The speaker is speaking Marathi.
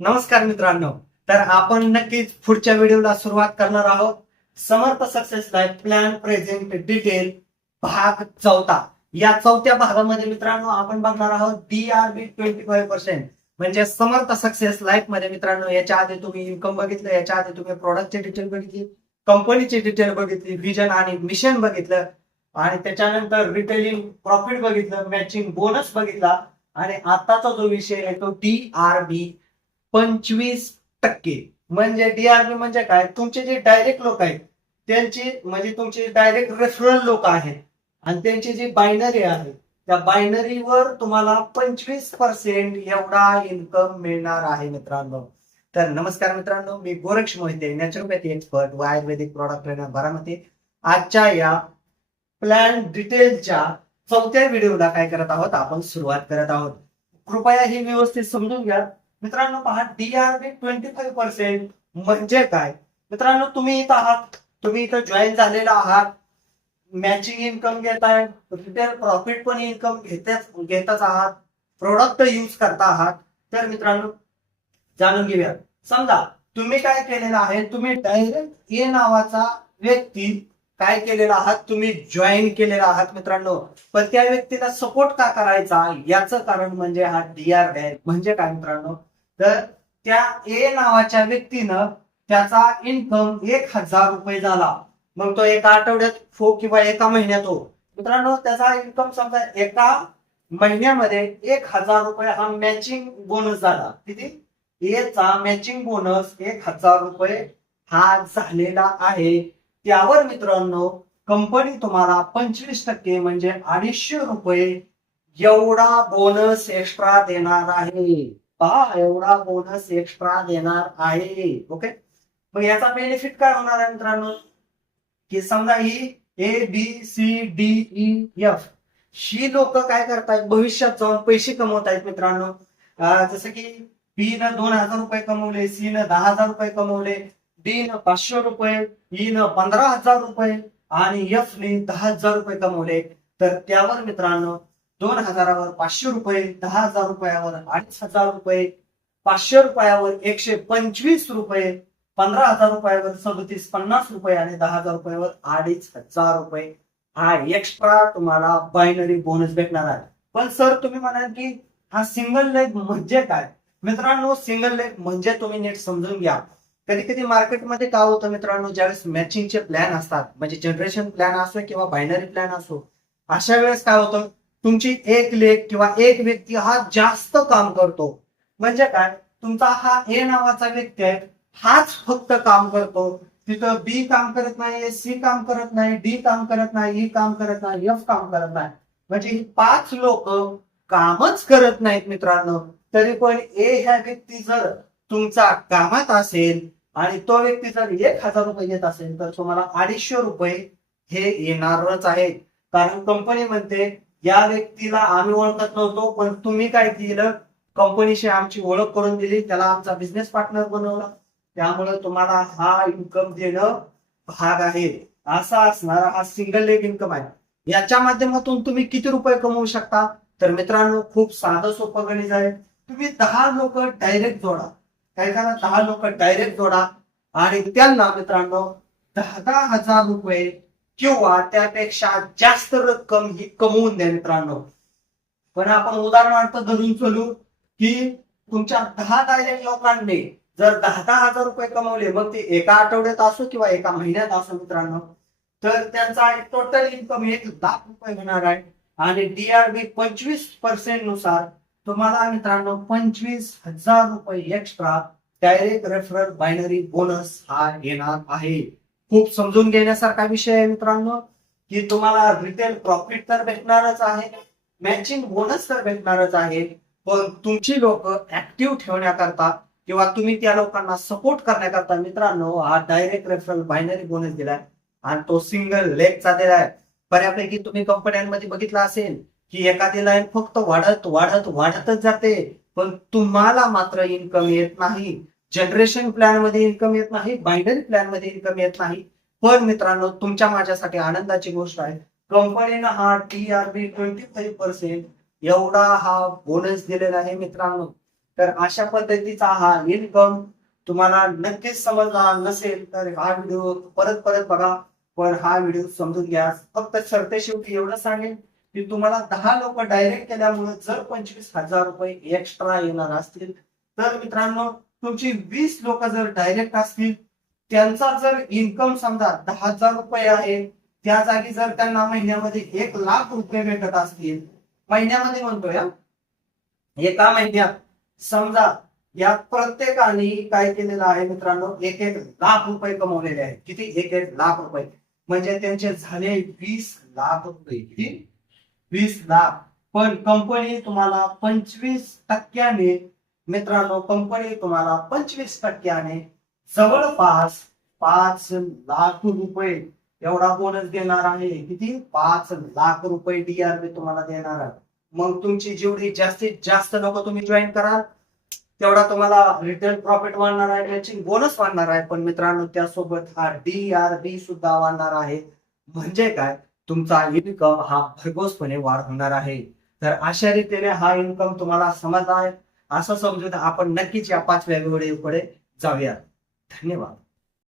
नमस्कार मित्रांनो. तर आपण नक्कीच पुढच्या व्हिडिओला सुरुवात करणार आहोत. Samarth success life plan present detail भाग चौथा. या चौथ्या भागामध्ये मित्रांनो आपण बघणार आहोत D R B twenty five percent म्हणजे समर्थ सक्सेस लाईफमध्ये मित्रांनो याच्या आधी तुम्ही इन्कम बघितलं याच्या आधी तुम्ही प्रोडक्टची डिटेल बघितली कंपनीची डिटेल बघितली विजन आणि मिशन बघितलं आणि त्याच्यानंतर रिटेलिंग प्रॉफिट बघितलं मॅचिंग बोनस बघितला आणि आताचा जो विषय आहे तो डी आर बी पंचवीस टक्के. म्हणजे डीआरबी म्हणजे काय? तुमचे जे डायरेक्ट लोक आहेत त्यांची म्हणजे तुमचे डायरेक्ट रेफरल लोक आहेत. आणि त्यांची जी बायनरी आहे त्या बायनरीवर तुम्हाला पंचवीस पर्सेंट एवढा इन्कम मिळणार आहे मित्रांनो. तर नमस्कार मित्रांनो मी गोरक्ष मोहिते नॅचरोपॅथी एक्सपर्ट व आयुर्वेदिक प्रॉडक्ट ट्रेनर बारामती. आजच्या या प्लॅन डिटेलच्या चौथ्या व्हिडिओला काय करत आहोत? आपण सुरुवात करत आहोत. कृपया ही व्यवस्थित समजून घ्या. मित्रांनो पहा डीआरबी ट्वेंटी फाईव्ह पर्सेंट म्हणजे काय? मित्रांनो तुम्ही इथं आहात. तुम्ही इथं जॉईन झालेला आहात. मॅचिंग इन्कम घेताय रिटेल प्रॉफिट पण इन्कम घेतच घेतच आहात. प्रोडक्ट यूज करता आहात. तर मित्रांनो जाणून घेऊया. समजा तुम्ही काय केलेलं आहे? तुम्ही डायरेक्ट ए नावाचा व्यक्ती काय केलेला आहात? तुम्ही जॉईन केलेला आहात मित्रांनो. पण त्या व्यक्तीला सपोर्ट का करायचा? याचं कारण म्हणजे हा डीआर आहे म्हणजे काय मित्रांनो? तर त्या ए नावाच्या व्यक्तीनं त्याचा इन्कम एक हजार रुपये झाला. मग तो एका आठवड्यात हो किंवा एका महिन्यात हो. मित्रांनो त्याचा इन्कम समजा एका महिन्यामध्ये एक हजार रुपये हा मॅचिंग बोनस झाला. किती? एचा मॅचिंग बोनस एक हजार रुपये हा झालेला आहे. त्यावर मित्रांनो कंपनी तुम्हाला पंचवीस टक्के म्हणजे अडीचशे रुपये एवढा बोनस एक्स्ट्रा देणार आहे. पहा एवढा बोनस एक्स्ट्रा देणार आहे. ओके मग याचा बेनिफिट काय होणार आहे मित्रांनो? की समजा ही A B C D E F ही लोक काय करतायत? भविष्यात जाऊन पैसे कमवत आहेत मित्रांनो जसं की बी न दोन हजार रुपये कमवले सी न दहा हजार रुपये कमवले डी न पाचशे रुपये ई न पंधरा हजार रुपये आणि एफ ने दहा हजार रुपये कमवले. तर त्यावर मित्रांनो दोन हजारावर पाचशे रुपये दहा हजार रुपयावर अडीच हजार रुपये पाचशे रुपयावर एकशे पंचवीस रुपये पंधरा हजार रुपयावर सदतीस पन्नास रुपये आणि दहा हजार रुपयावर अडीच हजार रुपये. हा एक्स्ट्रा तुम्हाला बायनरी बोनस भेटणार आहे. पण सर तुम्ही म्हणाल की हा सिंगल लेग म्हणजे काय? मित्रांनो सिंगल लेग म्हणजे तुम्ही नीट समजून घ्या. कधी कधी मार्केटमध्ये काय होतं मित्रांनो ज्यावेळेस मॅचिंगचे प्लॅन असतात म्हणजे जनरेशन प्लॅन असो किंवा बायनरी प्लॅन असो अशा वेळेस काय होतं? तुमची एक लेख किंवा एक व्यक्ती हा जास्त काम करतो. म्हणजे काय? तुमचा हा ए नावाचा व्यक्ती आहे हाच फक्त काम करतो. तिथं बी काम करत नाही सी काम करत नाही डी काम करत नाही ई काम करत नाही एफ काम करत नाही. म्हणजे ही पाच लोक कामच करत नाहीत मित्रांनो. तरी पण ए ह्या व्यक्ती जर तुमचा कामात असेल आणि तो व्यक्ती जर एक हजार रुपये घेत असेल तर तुम्हाला अडीचशे रुपये हे येणारच आहेत. कारण कंपनी म्हणते या व्यक्तीला आम्ही ओळखत नव्हतो पण तुम्ही काय केलं? कंपनीशी आमची ओळख करून दिली त्याला आमचा बिझनेस पार्टनर बनवला. त्यामुळे तुम्हाला हा इन्कम देणं भाग आहे. असा असणारा हा सिंगल लेग इन्कम आहे. याच्या माध्यमातून तुम्ही किती रुपये कमवू शकता? तर मित्रांनो खूप साधं सोपं गणित आहे. तुम्ही दहा लोक डायरेक्ट जोडा. काय करा दहा लोक डायरेक्ट जोडा. आणि त्यांना मित्रांनो दहा दहा हजार रुपये किंवा त्यापेक्षा जास्त रक्कम ही कमवून द्या मित्रांनो. पण आपण उदाहरणार्थ धरून चलू की तुमच्या दहा डायरेक्ट लोकांनी जर दहा दहा हजार रुपये कमवले मग ते एका आठवड्यात असो किंवा एका महिन्यात असो मित्रांनो तर त्यांचा टोटल इन्कम एक लाख रुपये होणार आहे. आणि डीआरबी पंचवीस पर्सेंटनुसार तुम्हाला मित्रांनो पंचवीस हजार रुपये extra direct referral binary bonus हा येणार आहे. खूप समजून घेण्यासारखा विषय आहे मित्रांनो की तुम्हाला रिटेल प्रॉफिट तर भेटणारच आहे मॅचिंग बोनस तर भेटणारच आहे पण तुमची लोक ऍक्टिव्ह ठेवण्याकरता किंवा तुम्ही त्या लोकांना सपोर्ट करण्याकरता मित्रांनो हा डायरेक्ट रेफरल बायनरी बोनस दिलाय आणि तो सिंगल लेगचा दिलाय. बऱ्यापैकी तुम्ही कंपन्यांमध्ये बघितलं असेल की एखादी लाईन फक्त वाढत वाढत वाढतच जाते पण तुम्हाला मात्र इन्कम येत नाही. जनरेशन प्लॅनमध्ये इन्कम येत नाही बायनरी प्लॅनमध्ये इन्कम येत नाही. पण मित्रांनो तुमच्या माझ्यासाठी आनंदाची गोष्ट आहे. कंपनीनं हा T R B twenty five percent एवढा हा बोनस दिलेला आहे मित्रांनो. तर अशा पद्धतीचा हा इन्कम तुम्हाला नक्कीच समजला नसेल तर हा व्हिडिओ परत परत बघा. पण हा व्हिडिओ समजून घ्या. फक्त सरते शेवटी एवढं सांगेन की तुम्हाला दहा लोक डायरेक्ट केल्यामुळे जर पंचवीस हजार रुपये एक्स्ट्रा येणार असतील. तर मित्रांनो तुमची वीस लोक जर डायरेक्ट असतील त्यांचा जर इन्कम समजा दहा हजार रुपये आहे त्या जागी जर त्यांना महिन्यामध्ये एक लाख रुपये भेटत असतील महिन्यामध्ये म्हणतोय एका महिन्यात. समजा या प्रत्येकाने काय केलेलं आहे मित्रांनो एक एक लाख रुपये कमवलेले आहेत. किती? एक एक लाख रुपये. म्हणजे त्यांचे झाले वीस लाख रुपये. किती? वीस लाख. पण कंपनी तुम्हाला पंचवीस टक्क्याने मित्रांनो कंपनी तुम्हाला पंचवीस टक्क्याने जवळपास पाच लाख रुपये एवढा बोनस देणार आहे. किती? पाच लाख रुपये डीआरबी तुम्हाला देणार आहे. मग तुमची जेवढी जास्तीत जास्त लोक तुम्ही जॉईन कराल तेवढा तुम्हाला रिटेल प्रॉफिट वाढणार आहे मॅचिंग बोनस वाढणार आहे. पण मित्रांनो त्यासोबत हा डीआरबी सुद्धा वाढणार आहे. म्हणजे काय? तुमचा इन्कम हा भरघोसपणे वाढ होणार आहे. तर अशा रीतीने हा इन्कम तुम्हाला समजला आहे. असं समजून आपण नक्कीच या पाचव्या व्हिडिओकडे जाऊया धन्यवाद.